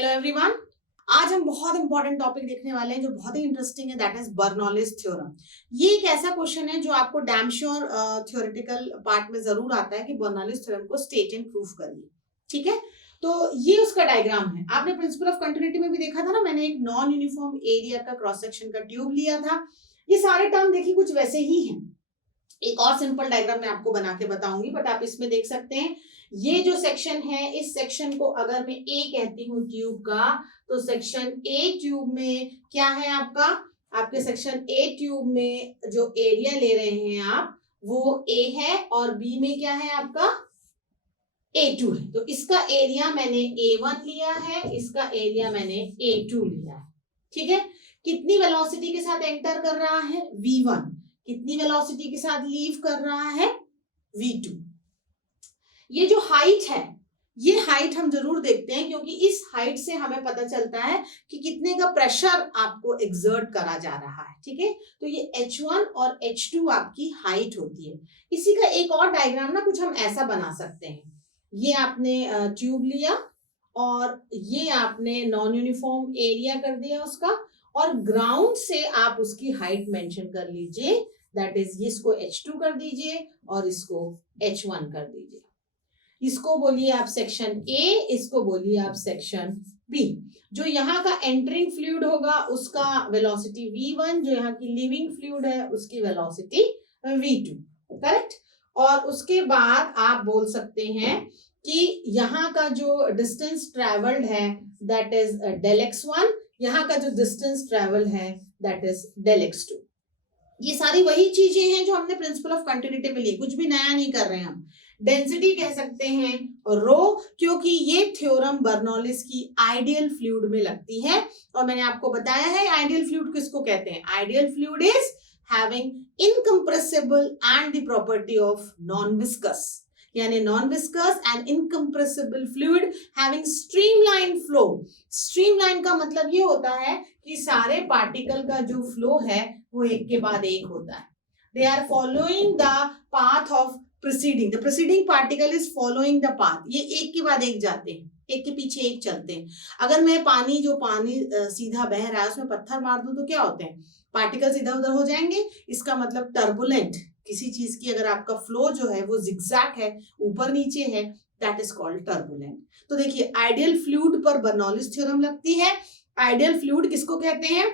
Hello everyone. आज हम बहुत इंपॉर्टेंट टॉपिक देखने वाले हैं जो बहुत ही इंटरेस्टिंग है, दैट इज बर्नौलीज थ्योरम। ये एक ऐसा क्वेश्चन है जो आपको डैम श्योर थ्योरेटिकल पार्ट में जरूर आता है कि बर्नौलीज थ्योरम को स्टेट एंड प्रूफ करिए। ठीक है, तो ये उसका डायग्राम है। आपने प्रिंसिपल ऑफ कंटिन्यूटी में भी देखा था ना, मैंने एक नॉन यूनिफॉर्म एरिया का क्रॉस सेक्शन का ट्यूब लिया था। ये सारे टर्म देखिए कुछ वैसे ही हैं। एक और सिंपल डायग्राम मैं आपको बना के बताऊंगी, बट आप इसमें देख सकते हैं ये जो सेक्शन है, इस सेक्शन को अगर मैं ए कहती हूँ ट्यूब का, तो सेक्शन ए ट्यूब में क्या है आपका, आपके सेक्शन ए ट्यूब में जो एरिया ले रहे हैं आप वो ए है, और बी में क्या है आपका A2 है। तो इसका एरिया मैंने A1 लिया है, इसका एरिया मैंने A2 लिया है। ठीक है, कितनी वेलोसिटी के साथ एंटर कर रहा है V1, कितनी वेलोसिटी के साथ लीव कर रहा है V2। ये जो हाइट है, ये हाइट हम जरूर देखते हैं क्योंकि इस हाइट से हमें पता चलता है कि कितने का प्रेशर आपको एक्सर्ट करा जा रहा है। ठीक है, तो ये H1 और H2 आपकी हाइट होती है। इसी का एक और डायग्राम ना कुछ हम ऐसा बना सकते हैं। ये आपने ट्यूब लिया और ये आपने नॉन यूनिफॉर्म एरिया कर दिया उसका, और ग्राउंड से आप उसकी हाइट मेंशन कर लीजिए, दैट इज इसको H2 कर दीजिए और इसको H1 कर दीजिए। इसको बोलिए आप सेक्शन ए, इसको बोलिए आप सेक्शन बी। जो यहाँ का एंटरिंग फ्लूइड होगा उसका वेलोसिटी V1, जो यहाँ की लिविंग फ्लूइड है उसकी वेलोसिटी V2, करेक्ट। और उसके बाद आप बोल सकते हैं कि यहाँ का जो डिस्टेंस ट्रेवल्ड है दैट इज डेल x1, यहाँ का जो डिस्टेंस ट्रेवल है दैट इज डेल x2। ये सारी वही चीजें हैं जो हमने प्रिंसिपल ऑफ कंटिन्यूटी में ली, कुछ भी नया नहीं कर रहे हैं हम। डेंसिटी कह सकते हैं रो, क्योंकि ये थ्योरम बर्नौलीज की आइडियल फ्लूइड में लगती है। और मैंने आपको बताया है आइडियल फ्लूइड किसको कहते हैं। Ideal fluid is having incompressible and the property of non viscous, यानी non viscous and incompressible fluid having streamline flow. Streamline का मतलब ये होता है कि सारे पार्टिकल का जो फ्लो है वो एक के बाद एक होता है। They are following the path of preceding, the preceding particle is following the path. ये एक के बाद एक जाते हैं, एक के पीछे एक चलते हैं। अगर मैं पानी सीधा बह रहा है उसमें पत्थर मार दूं तो क्या होते हैं, पार्टिकल्स इधर उधर हो जाएंगे। इसका मतलब टर्बुलेंट, किसी चीज की अगर आपका फ्लो जो है वो जिगजैग है, ऊपर नीचे है, दैट इज कॉल्ड टर्बुलेंट। तो देखिए आइडियल फ्लूइड पर बर्नौलीज थ्योरम लगती है। आइडियल फ्लूइड किसको कहते हैं,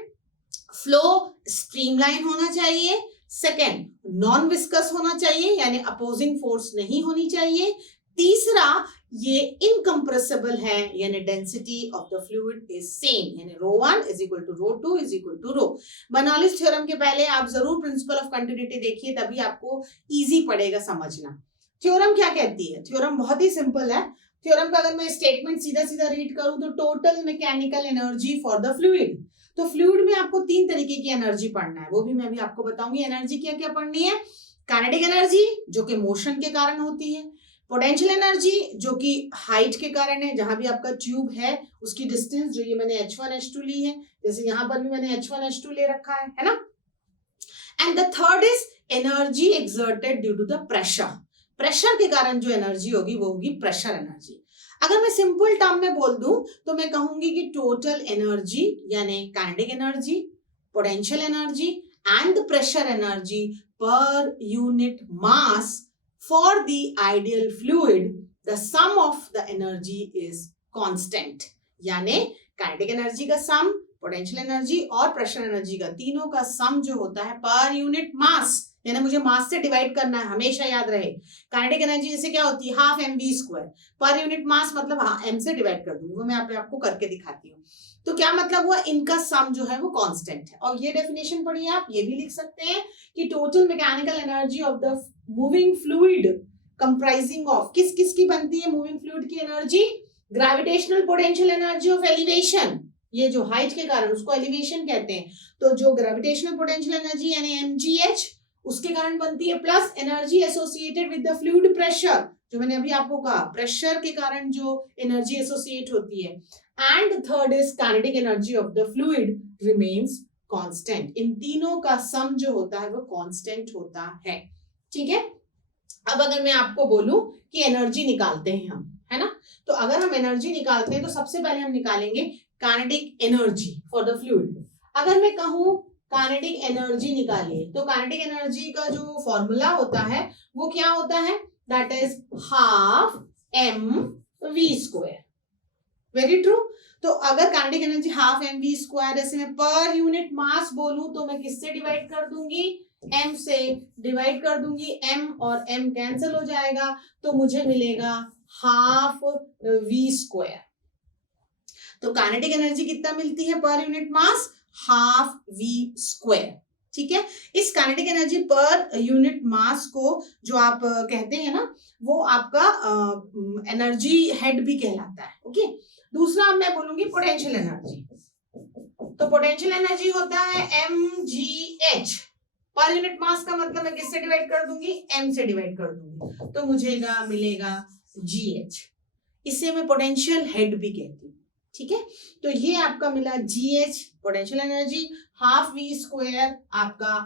फ्लो स्ट्रीमलाइन होना चाहिए, सेकेंड नॉन विस्कस होना चाहिए यानी अपोजिंग फोर्स नहीं होनी चाहिए, तीसरा ये इनकम्प्रेसिबल है यानी density of the fluid is same, यानी ρ1 is equal to ρ2 is equal to rho. Bernoulli's theorem के पहले आप जरूर प्रिंसिपल ऑफ कंटिन्यूटी देखिए, तभी आपको इजी पड़ेगा समझना। थ्योरम क्या कहती है, थ्योरम बहुत ही सिंपल है। थ्योरम का अगर मैं स्टेटमेंट सीधा सीधा रीड करूं तो total mechanical energy for the fluid. तो फ्लूइड में आपको तीन तरीके की एनर्जी पढ़ना है, वो भी मैं भी आपको बताऊंगी। एनर्जी क्या क्या पढ़नी है, काइनेटिक एनर्जी जो कि मोशन के कारण होती है, पोटेंशियल एनर्जी जो कि हाइट के कारण है, जहां भी आपका ट्यूब है उसकी डिस्टेंस, जो ये मैंने H1 H2 ली है, जैसे यहां पर भी मैंने H1 H2 ले रखा है ना। And the third is energy exerted due to the pressure. Pressure के कारण जो एनर्जी होगी वो होगी प्रेशर एनर्जी। अगर मैं सिंपल टर्म में बोल दूं तो मैं कहूंगी कि टोटल एनर्जी यानी kinetic energy, potential energy and pressure energy per unit mass for the ideal fluid, the sum of the energy is constant. यानी काइनेटिक एनर्जी का सम, पोटेंशियल एनर्जी और प्रेशर एनर्जी का, तीनों का सम जो होता है पर यूनिट मास, यानी मुझे मास से डिवाइड करना है, हमेशा याद रहे। काइनेटिक एनर्जी जैसे क्या होती है, हाफ mv², पर यूनिट मास मतलब m से डिवाइड कर दूंगी, वो मैं आपको करके दिखाती हूँ। तो क्या मतलब हुआ, इनका सम जो है वो कांस्टेंट है। और ये डेफिनेशन पढ़िए आप, ये भी लिख सकते हैं कि total mechanical energy of the moving fluid comprising of, किस किस की बनती है मूविंग फ्लूइड की energy, gravitational potential energy of elevation, ये जो हाइट के कारण उसको एलिवेशन कहते हैं, तो जो ग्रेविटेशनल पोटेंशियल एनर्जी यानी mgh उसके कारण बनती है, plus energy associated with the fluid pressure, जो मैंने अभी आपको कहा प्रेशर के कारण जो एनर्जी एसोसिएट होती है, and third is kinetic energy of the fluid remains constant. इन तीनों का सम जो होता है वो कांस्टेंट होता है। ठीक है, अब अगर मैं आपको बोलूं कि एनर्जी निकालते हैं हम, है ना। तो अगर हम एनर्जी निकालते हैं तो सबसे पहले हम निकालेंगे kinetic energy for the fluid. अगर मैं कहूं काइनेटिक एनर्जी निकालिए, तो काइनेटिक एनर्जी का जो फॉर्मूला होता है वो क्या होता है, that is half mv²। Very true. तो अगर काइनेटिक एनर्जी हाफ mv², ऐसे मैं पर यूनिट मास बोलूं तो मैं किससे डिवाइड कर दूंगी, m से डिवाइड कर दूंगी, m और m कैंसिल हो जाएगा, तो मुझे मिलेगा हाफ v²। तो काइनेटिक एनर्जी कितना मिलती है पर यूनिट मास, हाफ v²। ठीक है। इस काइनेटिक एनर्जी पर यूनिट मास को जो आप कहते हैं ना, वो आपका एनर्जी हेड भी कहलाता है। ओके। दूसरा मैं बोलूंगी पोटेंशियल एनर्जी। तो पोटेंशियल एनर्जी होता है mgh। पर यूनिट मास का मतलब मैं किससे डिवाइड कर दूंगी, m से डिवाइड कर दूंगी, तो मुझे मिलेगा gh। इसे मैं पोटेंशियल हेड भी कहती हूँ। ठीक है। तो ये आपका मिला gh potential energy, half v²। आपका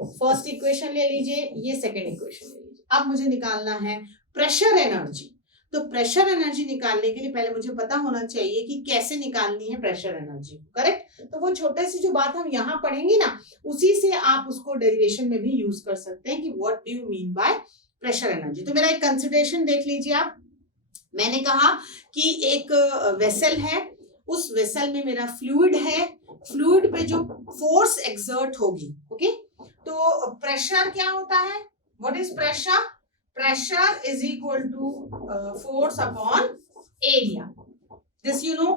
फर्स्ट इक्वेशन ले लीजिए, ये सेकेंड इक्वेशन ले लीजिए। अब मुझे निकालना है प्रेशर एनर्जी। तो प्रेशर एनर्जी निकालने के लिए पहले मुझे पता होना चाहिए कि कैसे निकालनी है प्रेशर एनर्जी, करेक्ट। तो वो छोटे सी जो बात हम यहाँ पढ़ेंगे ना, उसी से आप उसको डेरिवेशन में भी यूज कर सकते हैं कि what do you mean by pressure energy. तो मेरा एक कंसिडरेशन देख लीजिए आप। मैंने कहा कि एक वेसल है, उस वेसल में मेरा फ्लूइड है, फ्लूइड पे जो फोर्स एक्सर्ट होगी, ओके। तो प्रेशर क्या होता है, what is pressure, pressure is equal to force upon area, this you know,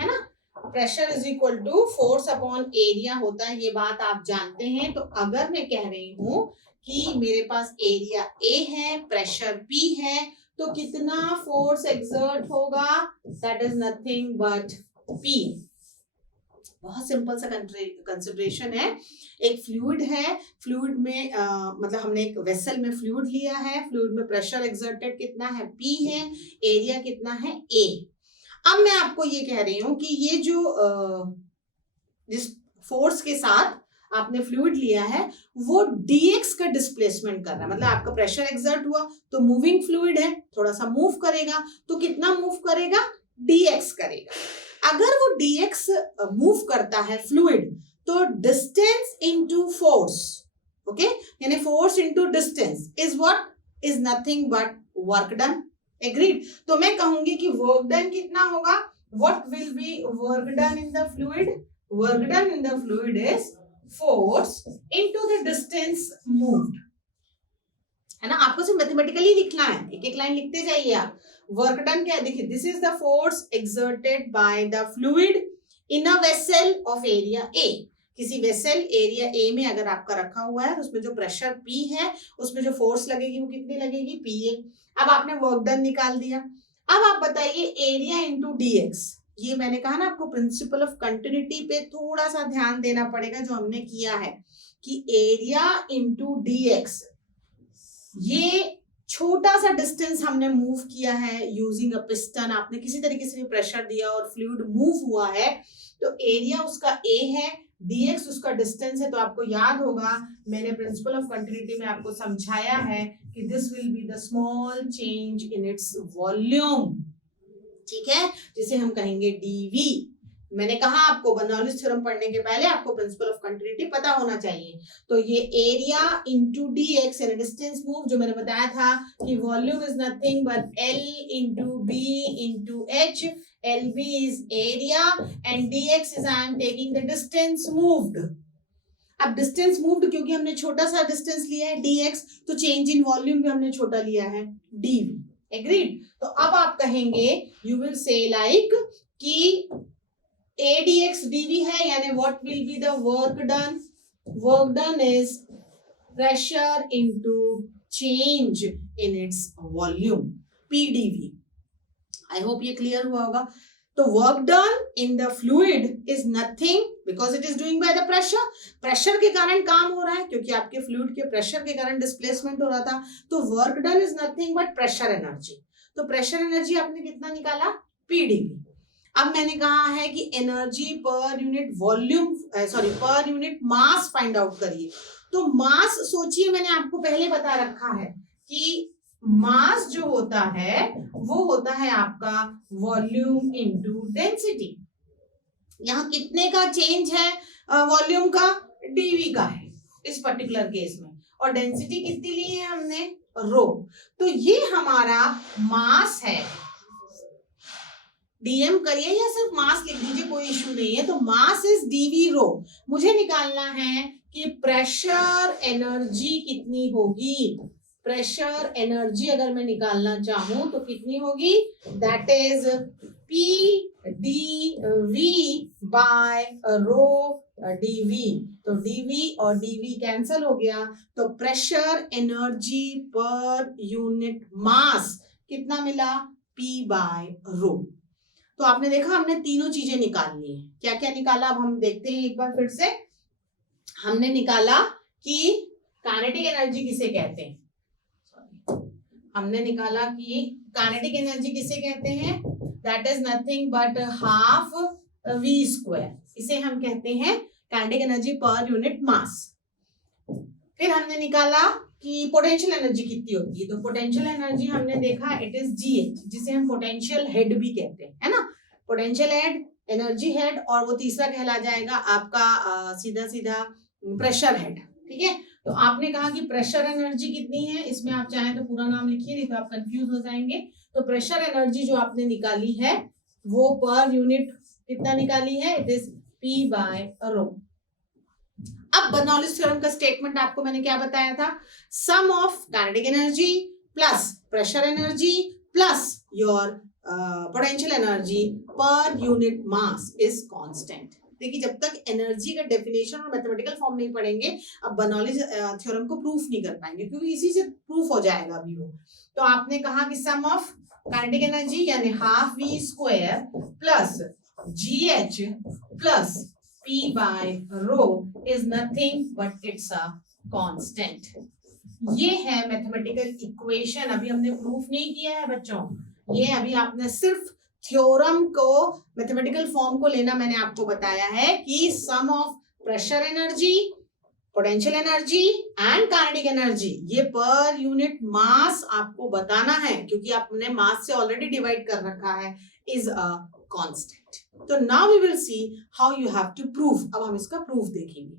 है ना। Pressure is equal to force upon area होता है, ये बात आप जानते हैं। तो अगर मैं कह रही हूं कि मेरे पास एरिया ए है, प्रेशर पी है, तो कितना फोर्स एक्सर्ट होगा, that is nothing but P. बहुत सिंपल सा कंसिडरेशन है। एक फ्लूइड है, फ्लूइड में मतलब हमने एक वेसल में फ्लूइड लिया है, फ्लूइड में प्रेशर एक्सर्टेड कितना है, P है, एरिया कितना है, A। अब मैं आपको ये कह रही हूं कि ये जो जिस फोर्स के साथ आपने फ्लूइड लिया है वो dx का डिस्प्लेसमेंट कर रहा है, मतलब आपका प्रेशर एक्सर्ट हुआ तो मूविंग फ्लूइड है, थोड़ा सा मूव करेगा, तो कितना मूव करेगा, dx करेगा। अगर वो dx मूव करता है फ्लूइड, तो डिस्टेंस इनटू फोर्स, ओके, यानी force into distance is what, is nothing but work done. Agreed. तो मैं कहूंगी कि वर्क डन कितना होगा, what will be work done in the fluid, work done in the fluid is force into the distance moved, है ना। आपको सिर्फ मैथमेटिकली लिखना है, एक एक लाइन लिखते जाइए आप। वर्क डन क्या है, देखिए, this is the force exerted by the fluid in a vessel of area A. किसी वेसल एरिया ए में अगर आपका रखा हुआ है, तो उसमें जो प्रेशर P है, उसमें जो फोर्स लगेगी वो कितनी लगेगी, PA। अब आपने वर्क डन निकाल दिया। अब आप बताइए एरिया इंटू dx। ये मैंने कहा ना आपको प्रिंसिपल ऑफ कंटिन्यूटी पे थोड़ा सा ध्यान देना पड़ेगा, जो हमने किया है कि एरिया इंटू dx, ये छोटा सा डिस्टेंस हमने मूव किया है यूजिंग अ पिस्टन। आपने किसी तरीके से भी प्रेशर दिया और फ्लूइड मूव हुआ है, तो एरिया उसका A है, dx उसका डिस्टेंस है। तो आपको याद होगा मैंने प्रिंसिपल ऑफ कंटिन्यूटी में आपको समझाया है कि this will be the small change in its volume, ठीक है, जिसे हम कहेंगे dv। मैंने कहा आपको बर्नौलीज थ्योरम पढ़ने के पहले आपको प्रिंसिपल ऑफ कंटिन्यूटी पता होना चाहिए। तो ये एरिया इंटू dx यानी डिस्टेंस मूव, जो मैंने बताया था कि volume is nothing but L into B into H, LB is area and dx is I am taking the distance moved. अब डिस्टेंस मूव्ड क्योंकि हमने छोटा सा डिस्टेंस लिया है dx, तो चेंज इन वॉल्यूम भी हमने छोटा लिया है dv। एग्रीड। तो अब आप कहेंगे, यू विल से लाइक कि A dx dv है, यानी what will be the work done? Work done is pressure into change in its volume, PdV। I hope ये clear हुआ होगा। तो work done in the fluid is nothing because it is doing by the pressure। Pressure के कारण काम हो रहा है, क्योंकि आपके फ्लूइड के प्रेशर के कारण डिस्प्लेसमेंट हो रहा था। तो work done is nothing but pressure energy। तो प्रेशर एनर्जी आपने कितना निकाला, PdV। अब मैंने कहा है कि energy per unit volume, sorry पर यूनिट मास फाइंड आउट करिए। तो मास सोचिए, मैंने आपको पहले बता रखा है कि मास जो होता है वो होता है आपका वॉल्यूम इनटू डेंसिटी। यहाँ कितने का चेंज है वॉल्यूम का, डीवी का है इस पर्टिकुलर केस में, और डेंसिटी कितनी ली है हमने, रो। तो ये हमारा मास है, डीएम करिए या सिर्फ मास लिख दीजिए, कोई इशू नहीं है। तो मास इज डीवी रो। मुझे निकालना है कि प्रेशर एनर्जी कितनी होगी। प्रेशर एनर्जी अगर मैं निकालना चाहूं तो कितनी होगी, that is P D V by rho DV. तो डीवी और डीवी कैंसल हो गया, तो pressure energy per unit mass कितना मिला, पी बाय रो। तो आपने देखा हमने तीनों चीजें निकालनी है। क्या क्या निकाला अब हम देखते हैं एक बार फिर से। हमने निकाला कि काइनेटिक एनर्जी किसे कहते हैं, हमने निकाला कि काइनेटिक एनर्जी किसे कहते हैं, that is nothing but half V square. इसे हम कहते हैं kinetic energy per unit mass. फिर हमने निकाला कि पोटेंशियल एनर्जी कितनी होती है। तो पोटेंशियल एनर्जी हमने देखा इट इज जीएच, जिसे हम पोटेंशियल हेड भी कहते हैं, है ना, पोटेंशियल हेड, एनर्जी हेड, और वो तीसरा कहला जाएगा आपका सीधा सीधा प्रेशर हेड। ठीक है, तो आपने कहा कि प्रेशर एनर्जी कितनी है, इसमें आप चाहें तो पूरा नाम लिखिए, नहीं तो आप कंफ्यूज हो जाएंगे। तो प्रेशर एनर्जी जो आपने निकाली है वो पर यूनिट कितना निकाली है, इट इज पी बाय रो। अब बर्नौलीज थ्योरम का स्टेटमेंट आपको मैंने क्या बताया था, sum of kinetic energy plus pressure energy plus your potential energy per unit mass is constant. देखिए जब तक एनर्जी का डेफिनेशन और मैथमेटिकल फॉर्म नहीं पढ़ेंगे अब बर्नौलीज थ्योरम को प्रूफ नहीं कर पाएंगे, क्योंकि इसी से प्रूफ हो जाएगा अभी वो। तो आपने कहा कि सम ऑफ काइनेटिक एनर्जी यानी half V square plus G H plus P by rho is nothing but it's a constant। ये है मैथमेटिकल इक्वेशन। अभी हमने प्रूफ नहीं किया है बच्चों, ये अभी आपने सिर्फ थ्योरम को मैथमेटिकल फॉर्म को लेना मैंने आपको बताया है कि sum of pressure energy, potential energy and kinetic energy, ये पर यूनिट मास आपको बताना है, क्योंकि आपने मास से ऑलरेडी डिवाइड कर रखा है, इज अ कांस्टेंट। तो now we will see how you have to prove. अब हम इसका प्रूफ देखेंगे।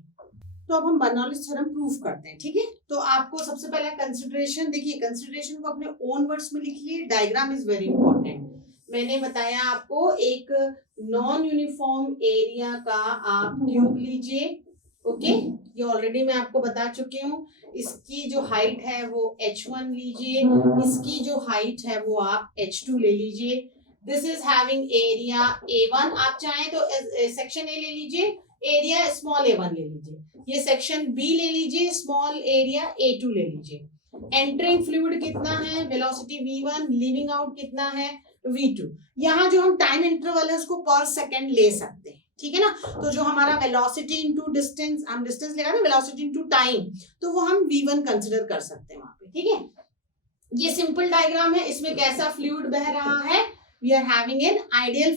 तो अब हम बर्नौलीज थ्योरम प्रूफ करते हैं। ठीक है, तो आपको सबसे पहले कंसिडरेशन देखिए, कंसिडरेशन को अपने ओन वर्ड्स में लिखिए। Diagram is very important. मैंने बताया आपको एक नॉन यूनिफॉर्म एरिया का आप ट्यूब लीजिए। ओके, ये ऑलरेडी मैं आपको बता चुकी हूँ। इसकी जो हाइट है वो h1 लीजिए, इसकी जो हाइट है वो आप h2 ले लीजिए। This is having area A1, आप चाहें तो सेक्शन A ले लीजिए, एरिया स्मॉल A1 ले लीजिए। ये सेक्शन B ले लीजिए, स्मॉल एरिया A2 ले लीजिए। एंटरिंग फ्लूइड कितना है, वेलोसिटी V1, लीविंग आउट कितना है, V2। यहाँ जो हम टाइम इंटरवल है उसको पर सेकेंड ले सकते हैं। ठीक है ना, तो जो हमारा वेलोसिटी इनटू डिस्टेंस, हम डिस्टेंस लेगा ना, वेलोसिटी इनटू टाइम, तो वो हम V1 कंसिडर कर सकते हैं वहां पे। ठीक है, ये सिंपल डायग्राम है। इसमें कैसा फ्लूइड बह रहा है, we are having an ideal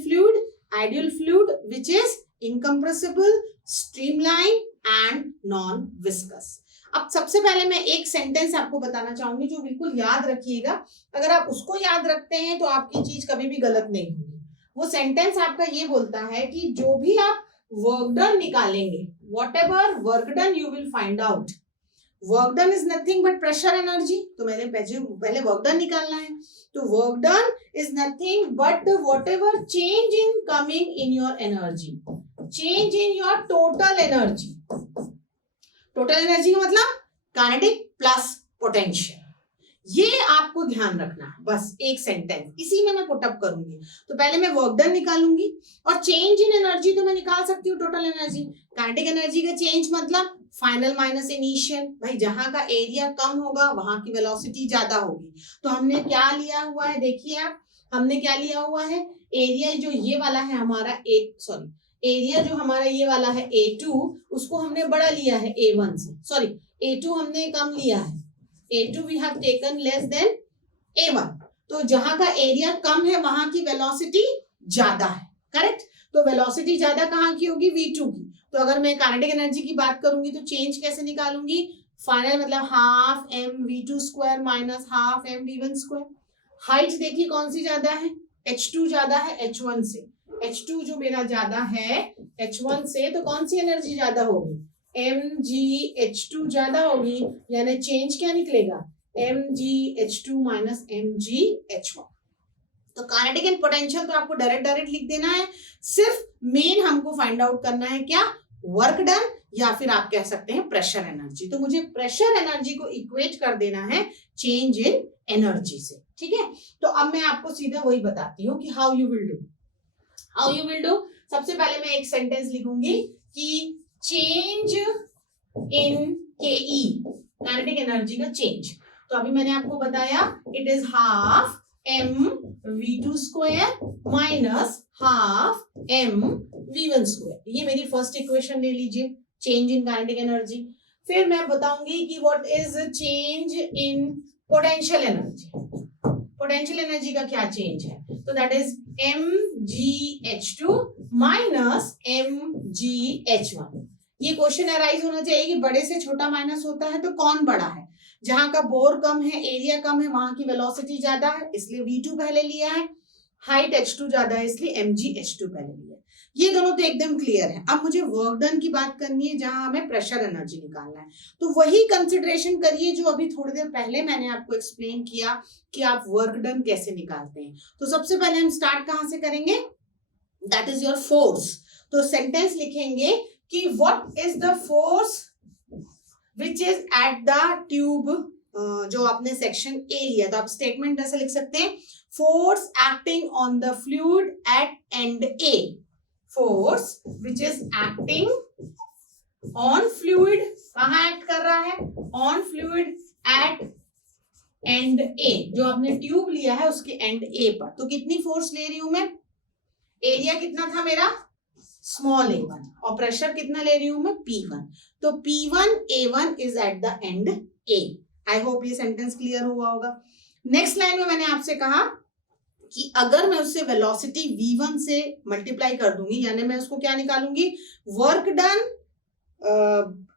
fluid which is incompressible, streamlined and non-viscous। अब सबसे पहले मैं एक सेंटेंस आपको बताना चाहूंगी जो बिल्कुल याद रखिएगा। अगर आप उसको याद रखते हैं तो आपकी चीज कभी भी गलत नहीं होगी। वो सेंटेंस आपका ये बोलता है कि जो भी आप वर्क डन निकालेंगे, whatever work done you will find out, work done is nothing but pressure energy. तो मैंने पहले वर्क डन निकालना है। तो work done is nothing but whatever change in coming in your energy, change in your total energy. Total energy का मतलब kinetic plus potential, ये आपको ध्यान रखना है। बस एक सेंटेंस इसी में मैं पुटअप करूंगी। तो पहले मैं वर्क डन निकालूंगी, और चेंज इन एनर्जी तो मैं निकाल सकती हूँ टोटल एनर्जी। काइनेटिक एनर्जी का चेंज मतलब फाइनल माइनस इनिशियल। भाई जहां का एरिया कम होगा वहां की वेलोसिटी ज्यादा होगी। तो हमने क्या लिया हुआ है, देखिए आप, हमने क्या लिया हुआ है, एरिया जो ये वाला है हमारा एरिया जो हमारा ये वाला है A2, उसको हमने बड़ा लिया है A1 से, सॉरी A2 हमने कम लिया है, A2 we have taken less than A1। तो जहां का एरिया कम है वहां की वेलोसिटी ज्यादा है, करेक्ट। तो वेलोसिटी ज्यादा कहाँ की होगी, V2 की। तो अगर मैं काइनेटिक एनर्जी की बात करूंगी तो चेंज कैसे निकालूंगी, फाइनल मतलब half mv2 square minus half mv1 square. Height देखिए कौन सी ज्यादा है, h2 ज्यादा है h1 से। h2 जो मेरा ज्यादा है h1 से, तो कौन सी एनर्जी ज्यादा होगी, mgh2 ज्यादा होगी, यानी चेंज क्या निकलेगा, mgh2 माइनस mgh1। तो काइनेटिक एंड पोटेंशियल तो आपको डायरेक्ट लिख देना है, सिर्फ मेन हमको फाइंड आउट करना है क्या, वर्क डन, या फिर आप कह सकते हैं प्रेशर एनर्जी। तो मुझे प्रेशर एनर्जी को इक्वेट कर देना है चेंज इन एनर्जी से, ठीक है। तो अब मैं आपको सीधा वही बताती हूँ कि हाउ यू विल डू। सबसे पहले मैं एक सेंटेंस लिखूंगी कि change in KE, kinetic energy का चेंज। तो अभी मैंने आपको बताया it is half mv2 square minus half mv1 square. ये मेरी फर्स्ट इक्वेशन ले लीजिए, चेंज इन काइनेटिक एनर्जी। फिर मैं बताऊंगी कि what is change in potential energy. Potential energy का क्या चेंज है, तो that is mgh2 minus mgh1। ये क्वेश्चन अराइज होना चाहिए कि बड़े से छोटा माइनस होता है तो कौन बड़ा है। जहां का बोर कम है, एरिया कम है, वहां की वेलोसिटी ज्यादा है, इसलिए v2 पहले लिया है। हाइट h2 ज्यादा है, इसलिए mgh2 पहले लिया है। ये दोनों तो एकदम क्लियर है। अब मुझे वर्क डन की बात करनी है, जहां हमें प्रेशर एनर्जी निकालना है। तो वही कंसिडरेशन करिए जो अभी थोड़ी देर पहले मैंने आपको एक्सप्लेन किया कि आप वर्क डन कैसे निकालते हैं। तो सबसे पहले हम स्टार्ट कहां से करेंगे, दैट इज योर फोर्स। तो सेंटेंस लिखेंगे कि what is the force which is at the tube. जो आपने सेक्शन ए लिया, तो आप स्टेटमेंट ऐसे लिख सकते हैं, force acting on the fluid at end A. Force which is acting on fluid, कहां एक्ट कर रहा है, on fluid at end A. जो आपने ट्यूब लिया है उसके एंड ए पर। तो कितनी फोर्स ले रही हूं मैं, एरिया कितना था मेरा स्मॉल a1, और प्रेशर कितना ले रही हूं मैं P1। तो P1 A1 is at the end A। I hope ये सेंटेंस क्लियर हुआ होगा। नेक्स्ट लाइन में मैंने आपसे कहा कि अगर मैं उससे वेलोसिटी v1 से मल्टीप्लाई कर दूंगी, यानी मैं उसको क्या निकालूंगी, work done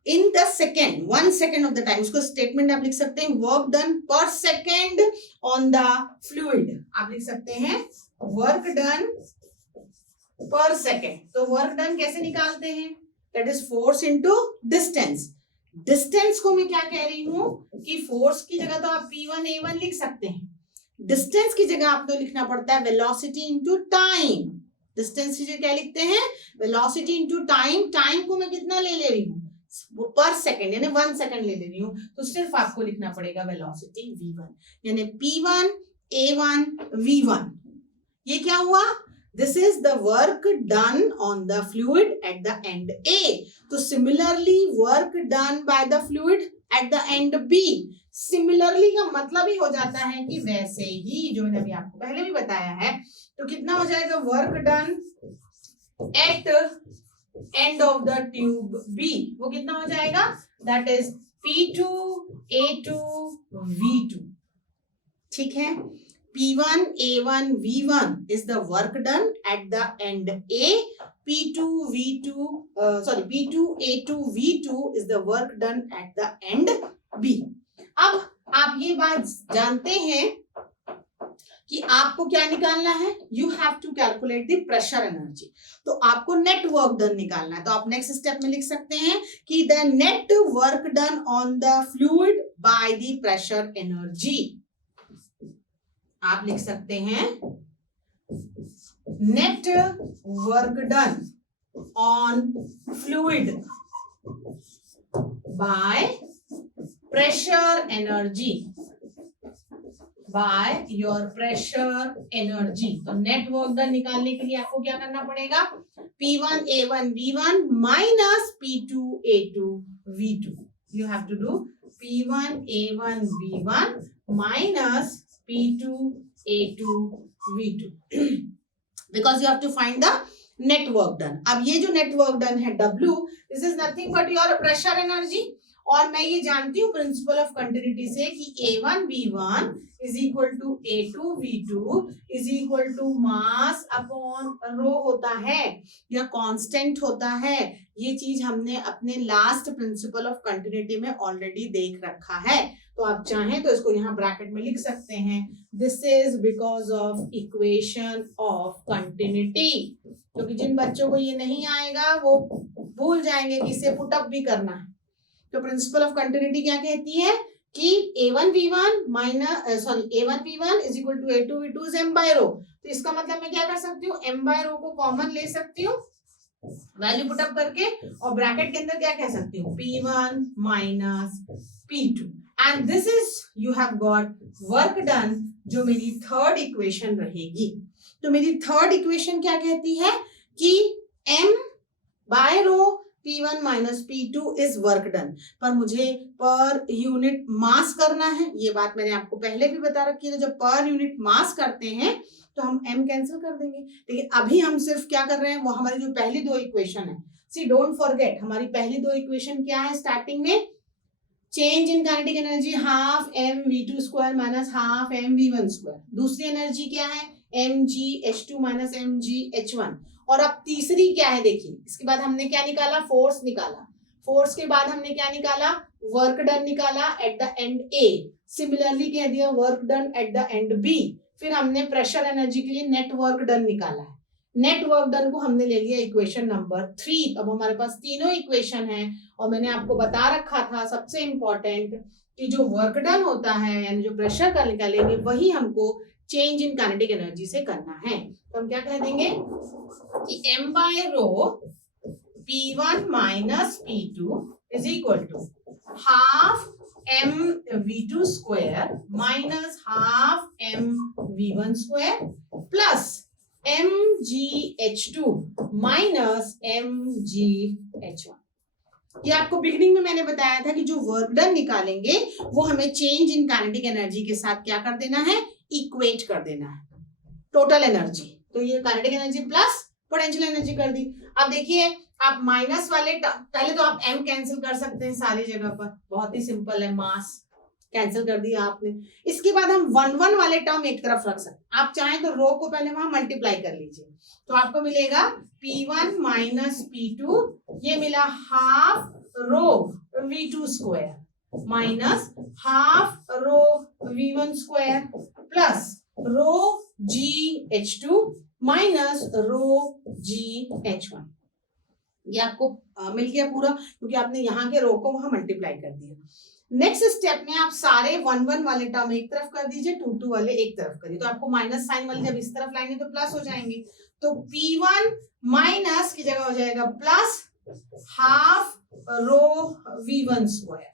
in the second, 1 second of the time. उसको स्टेटमेंट आप लिख सकते हैं work done per second on the fluid. आप लिख सकते हैं वर्क डन पर सेकेंड। तो वर्क डन कैसे निकालते हैं, that is force into distance. Distance को मैं क्या कह रही हूं कि फोर्स की जगह तो आप P1 A1 लिख सकते हैं, डिस्टेंस की जगह आपको लिखना पड़ता है वेलोसिटी इनटू टाइम। डिस्टेंस की जगह क्या लिखते हैं, वेलोसिटी इनटू टाइम। टाइम को मैं कितना ले रही हूँ, पर सेकेंड, यानी 1 सेकेंड ले रही हूँ। तो सिर्फ आपको लिखना पड़ेगा वेलोसिटी v1, यानी P1 A1 v1। ये क्या हुआ, this is the work done on the fluid at the end A. तो similarly work done by the fluid at the end B. Similarly का मतलब ही हो जाता है कि वैसे ही, जो मैंने अभी आपको पहले भी बताया है। तो कितना हो जाएगा, work done at end of the tube B, वो कितना हो जाएगा, that is P2 A2 V2। ठीक है, P1 A1 V1 is the work done at the end A. P2 A2 V2 is the work done at the end B. अब आप ये बात जानते हैं कि आपको क्या निकालना है, you have to calculate the pressure energy। तो आपको नेट वर्क डन निकालना है। तो आप नेक्स्ट स्टेप में लिख सकते हैं कि the net work done on the fluid by the pressure energy। आप लिख सकते हैं net work done on fluid by pressure energy, by your pressure energy. तो नेट वर्क डन निकालने के लिए आपको क्या करना पड़ेगा, P1 A1 V1 minus P2 A2 V2। You have to do P1 A1 V1 minus P2 A2 V2 because you have to find the net work done। अब ये जो net work done है W, this is nothing but your pressure energy, और मैं ये जानती हूँ principle of continuity से कि A1V1 is equal to A2V2 is equal to mass upon rho होता है या कांस्टेंट होता है। ये चीज हमने अपने लास्ट प्रिंसिपल ऑफ कंटिन्यूटी में ऑलरेडी देख रखा है। तो आप चाहें तो इसको यहाँ ब्रैकेट में लिख सकते हैं, this is because of equation of continuity. क्योंकि जिन बच्चों को ये नहीं आएगा वो भूल जाएंगे कि इसे पुटअप भी करना है। तो प्रिंसिपल ऑफ कंटिन्यूटी क्या कहती है कि A1V1 is equal to A2V2 is m by rho. तो इसका मतलब मैं क्या कर सकती हूँ, m by रो को कॉमन ले सकती हूँ वैल्यू पुटअप करके, और ब्रैकेट के अंदर क्या कह सकती हूँ, P1 minus P2 and this is you have got work done, जो मेरी थर्ड इक्वेशन रहेगी। तो मेरी थर्ड इक्वेशन क्या कहती है कि m by rho P1 minus P2 is work done, पर मुझे पर यूनिट मास करना है। ये बात मैंने आपको पहले भी बता रखी है। तो जब पर यूनिट मास करते हैं तो हम m कैंसिल कर देंगे, लेकिन अभी हम सिर्फ क्या कर रहे हैं, वो हमारी जो पहली दो इक्वेशन है, सी डोंट फॉरगेट हमारी पहली दो इक्वेशन क्या है स्टार्टिंग में, change in kinetic energy half mv2 square minus half mv1 square. दूसरी एनर्जी क्या है, mgh2 माइनस mgh1। और अब तीसरी क्या है, देखिए इसके बाद हमने क्या निकाला, फोर्स निकाला। फोर्स के बाद हमने क्या निकाला, वर्क डन निकाला at the end A। Similarly कह दिया work done at the end B। फिर हमने प्रेशर एनर्जी के लिए नेट वर्क डन निकाला है। नेट वर्क डन को हमने ले लिया इक्वेशन नंबर 3। अब हमारे पास तीनों इक्वेशन है, और मैंने आपको बता रखा था सबसे इंपॉर्टेंट कि जो वर्क डन होता है यानी जो प्रेशर का निकालेंगे वही हमको चेंज इन काइनेटिक एनर्जी से करना है। तो हम क्या कह देंगे कि m by rho P1 minus P2 is equal to half mv2 square minus half mv1 square plus mgh2 minus mgh1। ये आपको बिगनिंग में मैंने बताया था कि जो वर्क डन निकालेंगे वो हमें चेंज इन काइनेटिक एनर्जी के साथ क्या कर देना है, इक्वेट कर देना है, टोटल एनर्जी। तो ये kinetic energy plus potential energy कर दी। अब देखिए आप माइनस वाले पहले तो आप m कैंसिल कर सकते हैं सारी जगह पर, बहुत ही सिंपल है, मास कैंसिल कर दिया आपने। इसके बाद हम 1 वाले टर्म एक तरफ रख सकते हैं। आप चाहें तो रो को पहले वहां मल्टीप्लाई कर लीजिए, तो आपको मिलेगा P1 माइनस P2, ये मिला half rho V2 square minus half rho V1 square plus rho GH2 minus rho GH1। ये आपको मिल गया पूरा, क्योंकि आपने यहाँ के रो को वहां मल्टीप्लाई कर दिया। नेक्स्ट स्टेप में आप सारे 1 वाले टर्म एक तरफ कर दीजिए, 2 वाले एक तरफ करिए, तो आपको माइनस साइन वाले जब इस तरफ लाएंगे तो प्लस हो जाएंगे। तो P1 माइनस की जगह हो जाएगा plus half rho V1 square,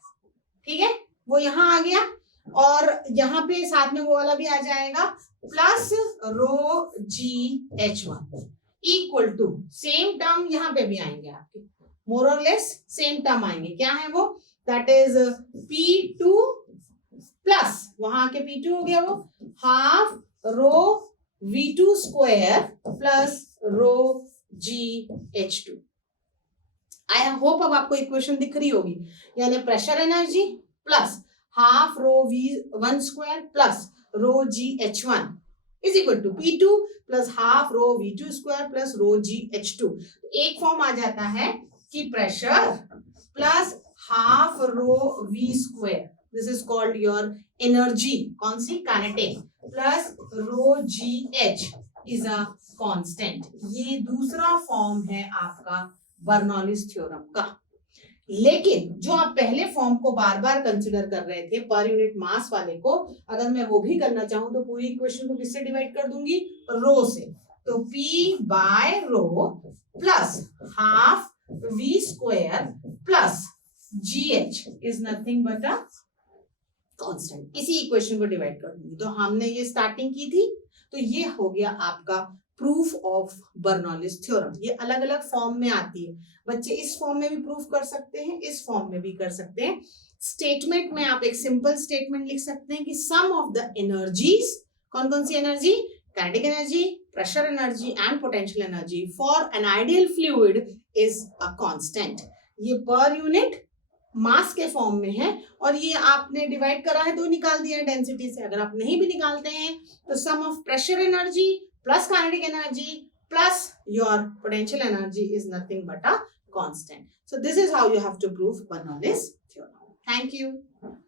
ठीक है, वो यहाँ आ गया। और यहाँ पे साथ में वो वाला भी आ जाएगा plus rho GH1 equal to same term यहाँ पे भी आएंगे आपके, मोर और लेस सेम टर्म आएंगे। क्या है वो, दैट इज P2 प्लस वहां के P2 हो गया वो half rho V2 square plus rho GH2। I hope अब आपको इक्वेशन दिख रही होगी, यानी pressure energy plus half rho V1 square plus rho GH1 is equal to P2 plus half rho V2 square plus rho GH2। एक form आ जाता है कि pressure plus half rho V square, this is called your energy, कौन सी, kinetic, plus rho GH is a constant. ये दूसरा form है आपका बर्नौलीज थ्योरम का। लेकिन जो आप पहले फॉर्म को बार बार कंसिडर कर रहे थे पर यूनिट मास वाले को, अगर मैं वो भी करना चाहूं तो पूरी इक्वेशन को किससे डिवाइड कर दूंगी, रो से। तो P by rho plus half V square plus GH is nothing but a constant. इसी इक्वेशन को डिवाइड कर दूंगी। तो हमने ये स्टार्टिंग की थी, तो ये हो गया आपका प्रूफ ऑफ बर्नौलीज थ्योरम। ये अलग अलग फॉर्म में आती है, बच्चे इस फॉर्म में भी प्रूफ कर सकते हैं, इस फॉर्म में भी कर सकते हैं। स्टेटमेंट में आप एक सिंपल स्टेटमेंट लिख सकते हैं कि सम ऑफ द एनर्जीज, कौन कौन सी energy, kinetic energy, pressure energy and potential energy for an ideal fluid is a constant. ये पर यूनिट मास के फॉर्म में है और ये आपने डिवाइड करा है तो निकाल दिया है डेंसिटी से। अगर आप नहीं भी निकालते हैं तो sum of pressure energy plus kinetic energy plus your potential energy is nothing but a constant. So this is how you have to prove Bernoulli's theorem. Thank you.